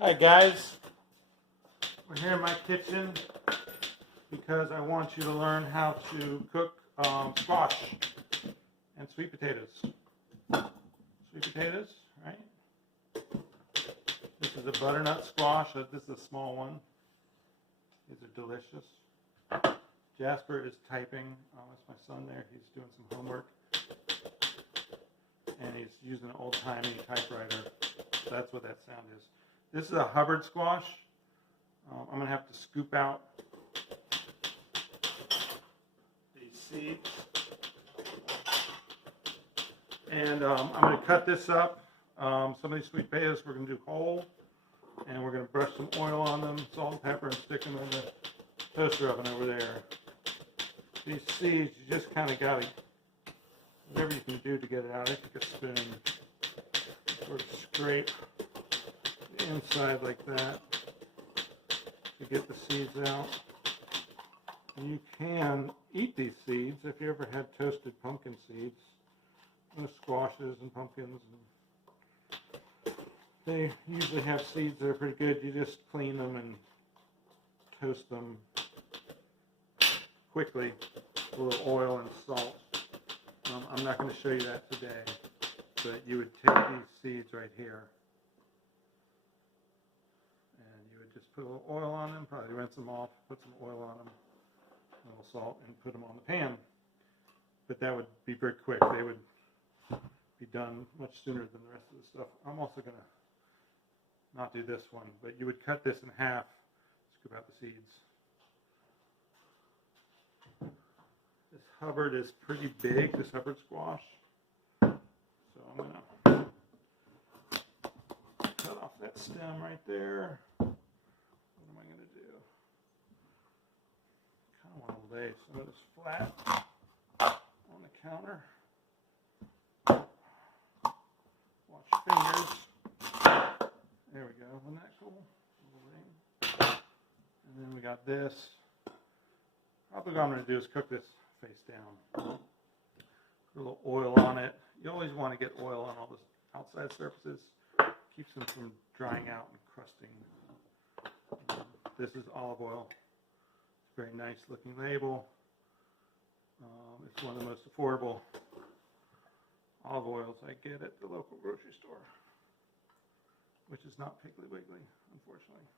Hi guys, we're here in my kitchen because I want you to learn how to cook squash and sweet potatoes. Sweet potatoes, right? This is a butternut squash. This is a small one. These are delicious. Jasper is typing. That's my son there. He's doing some homework. And he's using an old-timey typewriter. So that's what that sound is. This is a Hubbard squash. I'm going to have to scoop out these seeds. And I'm going to cut this up. Some of these sweet potatoes we're going to do whole. And we're going to brush some oil on them, salt and pepper, and stick them in the toaster oven over there. These seeds, you just kind of got to, whatever you can do to get it out. I take a spoon, sort of scrape the inside like that to get the seeds out. You can eat these seeds if you ever had toasted pumpkin seeds, squashes and pumpkins. They usually have seeds that are pretty good. You just clean them and toast them quickly with a little oil and salt. I'm not going to show you that today, but you would take these seeds right here and you would just put a little oil on them, probably rinse them off, put some oil on them, a little salt, and put them on the pan. But that would be very quick. They would be done much sooner than the rest of the stuff. I'm also going to not do this one, but you would cut this in half, scoop out the seeds. This Hubbard is pretty big, this Hubbard squash. So I'm going to cut off that stem right there. What am I going to do? I kind of want to lay some of this flat on the counter. Watch fingers. There we go. Isn't that cool? And then we got this. Probably what I'm going to do is cook this face down. Put a little oil on it. You always want to get oil on all the outside surfaces. Keeps them from drying out and crusting. This is olive oil. It's a very nice looking label. It's one of the most affordable olive oils I get at the local grocery store, which is not Piggly Wiggly, unfortunately.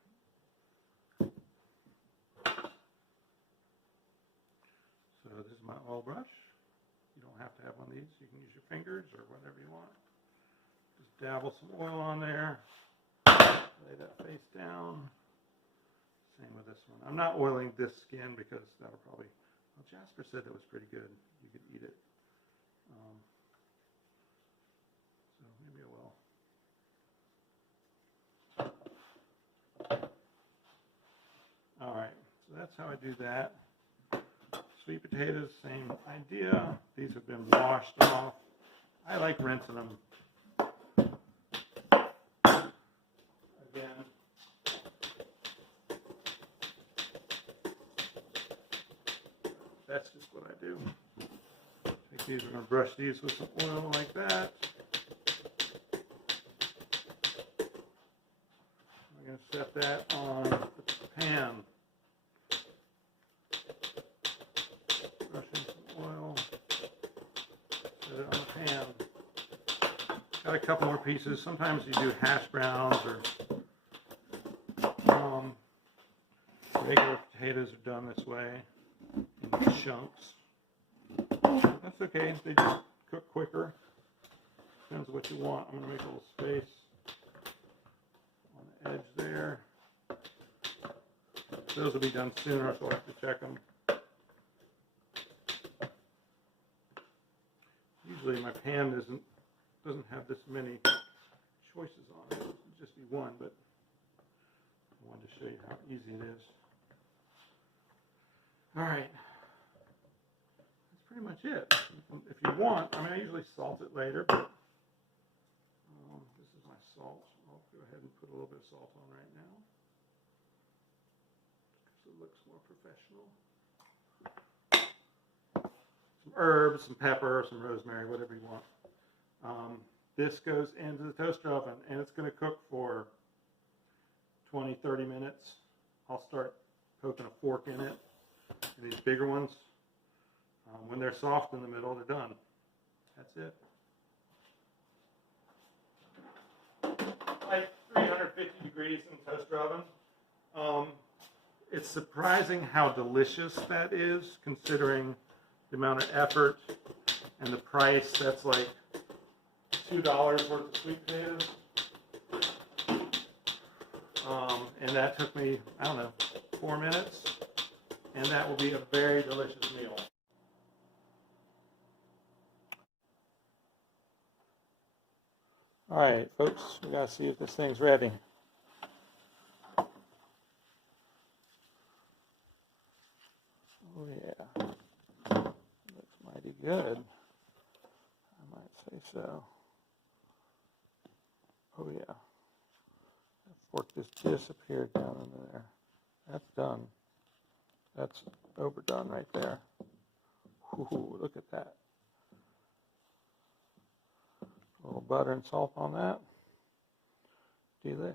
So this is my oil brush. You don't have to have one of these. You can use your fingers or whatever you want. Just dabble some oil on there. Lay that face down. Same with this one. I'm not oiling this skin because that'll probably, well, Jasper said that was pretty good. You could eat it. So maybe I will. All right, so that's how I do that. Sweet potatoes, same idea. These have been washed off. I like rinsing them. Again, that's just what I do. Take these, we're going to brush these with some oil like that. I'm going to set that on the pan. Brushing some oil. Set it on the pan. Got a couple more pieces. Sometimes you do hash browns or regular potatoes are done this way in chunks. That's okay. They just cook quicker. Depends on what you want. I'm going to make a little space on the edge there. Those will be done sooner, so I'll have to check them. Usually my pan doesn't have this many choices on it. It'll just be one, but I wanted to show you how easy it is. All right, that's pretty much it. If you want, I mean, I usually salt it later, but this is my salt. I'll go ahead and put a little bit of salt on right now because it looks more professional. Some herbs, some pepper, some rosemary, whatever you want. This goes into the toaster oven, and it's going to cook for 20, 30 minutes, I'll start poking a fork in it. And these bigger ones, when they're soft in the middle, they're done. That's it. Like 350 degrees in the toaster oven. It's surprising how delicious that is, considering the amount of effort and the price. That's like $2 worth of sweet potatoes. And that took me, I don't know, 4 minutes. And that will be a very delicious meal. All right, folks, we gotta see if this thing's ready. Oh yeah, looks mighty good. I might say so. Oh yeah, that fork just disappeared down into there. That's done. That's overdone right there. Ooh, look at that. A little butter and salt on that. Delish.